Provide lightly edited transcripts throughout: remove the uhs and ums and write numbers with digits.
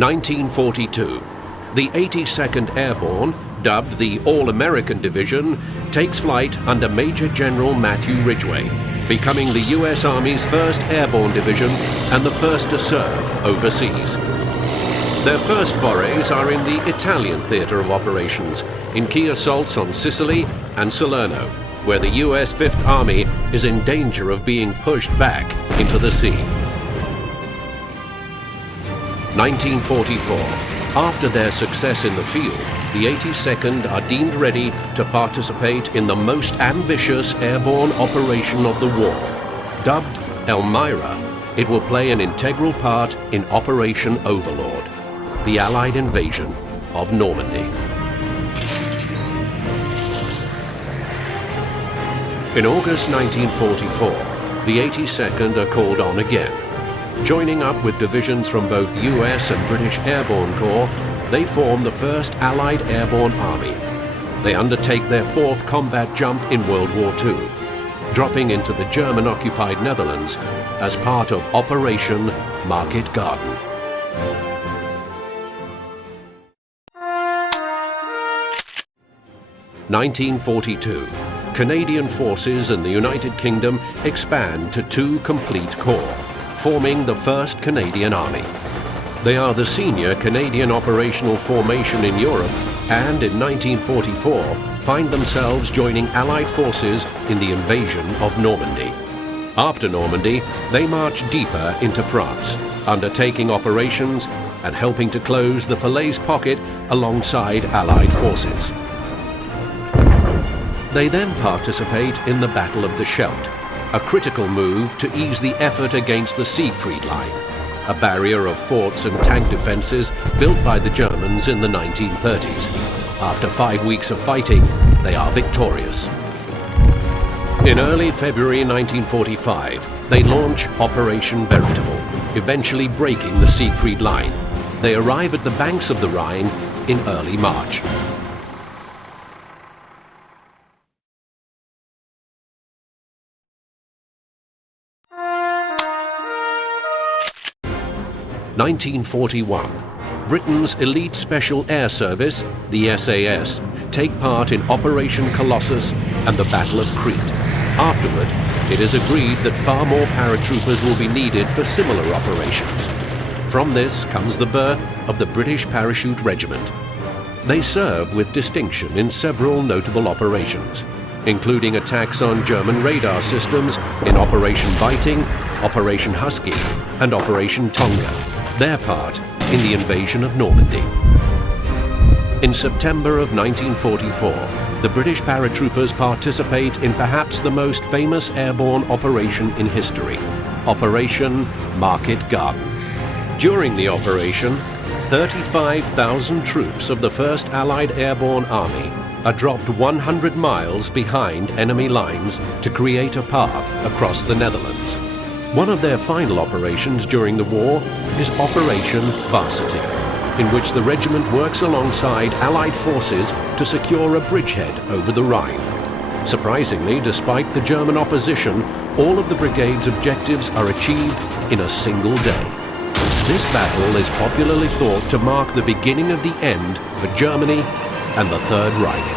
1942. The 82nd Airborne, dubbed the All-American Division, takes flight under Major General Matthew Ridgway, becoming the U.S. Army's first airborne division and the first to serve overseas. Their first forays are in the Italian theatre of operations, in key assaults on Sicily and Salerno, where the U.S. Fifth Army is in danger of being pushed back into the sea. 1944. After their success in the field, the 82nd are deemed ready to participate in the most ambitious airborne operation of the war. Dubbed Elmira, it will play an integral part in Operation Overlord, the Allied invasion of Normandy. In August 1944, the 82nd are called on again. Joining up with divisions from both US and British Airborne Corps, they form the 1st Allied Airborne Army. They undertake their 4th combat jump in World War II, dropping into the German-occupied Netherlands as part of Operation Market Garden. (1942). Canadian forces in the United Kingdom expand to 2 complete corps, forming the 1st Canadian Army. They are the senior Canadian operational formation in Europe and in 1944 find themselves joining Allied forces in the invasion of Normandy. After Normandy, they march deeper into France, undertaking operations and helping to close the Falaise Pocket alongside Allied forces. They then participate in the Battle of the Scheldt, a critical move to ease the effort against the Siegfried Line, a barrier of forts and tank defenses built by the Germans in the 1930s. After 5 weeks of fighting, they are victorious. In early February 1945, they launch Operation Veritable, eventually breaking the Siegfried Line. They arrive at the banks of the Rhine in early March. (1941). Britain's elite Special Air Service, the SAS, take part in Operation Colossus and the Battle of Crete. Afterward, it is agreed that far more paratroopers will be needed for similar operations. From this comes the birth of the British Parachute Regiment. They served with distinction in several notable operations, including attacks on German radar systems in Operation Viking, Operation Husky, and Operation Tonga, their part in the invasion of Normandy. In September of 1944, the British paratroopers participate in perhaps the most famous airborne operation in history, Operation Market Garden. During the operation, 35,000 troops of the 1st Allied Airborne Army are dropped 100 miles behind enemy lines to create a path across the Netherlands. One of their final operations during the war is Operation Varsity, in which the regiment works alongside Allied forces to secure a bridgehead over the Rhine. Surprisingly, despite the German opposition, all of the brigade's objectives are achieved in a single day. This battle is popularly thought to mark the beginning of the end for Germany and the Third Reich.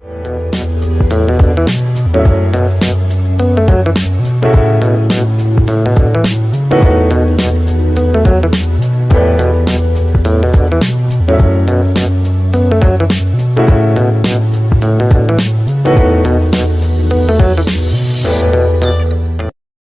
you.